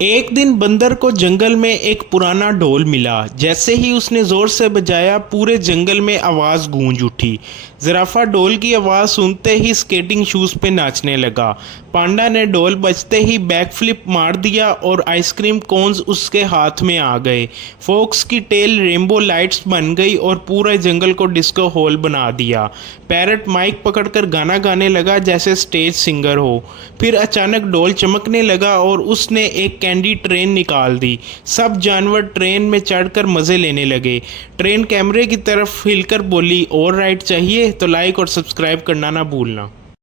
एक दिन बंदर को जंगल में एक पुराना ढोल मिला। जैसे ही उसने जोर से बजाया, पूरे जंगल में आवाज गूंज उठी। जिराफा ढोल की आवाज सुनते ही स्केटिंग शूज पे नाचने लगा। पांडा ने ढोल बजते ही बैकफ्लिप मार दिया और आइसक्रीम कोन्स उसके हाथ में आ गए। फॉक्स की टेल रेनबो लाइट्स बन गई और पूरे जंगल को डिस्को हॉल बना दिया। पैरट माइक पकड़कर गाना गाने लगा जैसे स्टेज सिंगर हो। फिर अचानक ढोल चमकने लगा और उसने एक कैंडी ट्रेन निकाल दी। सब जानवर ट्रेन में चढ़कर मज़े लेने लगे। ट्रेन कैमरे की तरफ हिलकर बोली, और राइड चाहिए तो लाइक और सब्सक्राइब करना ना भूलना।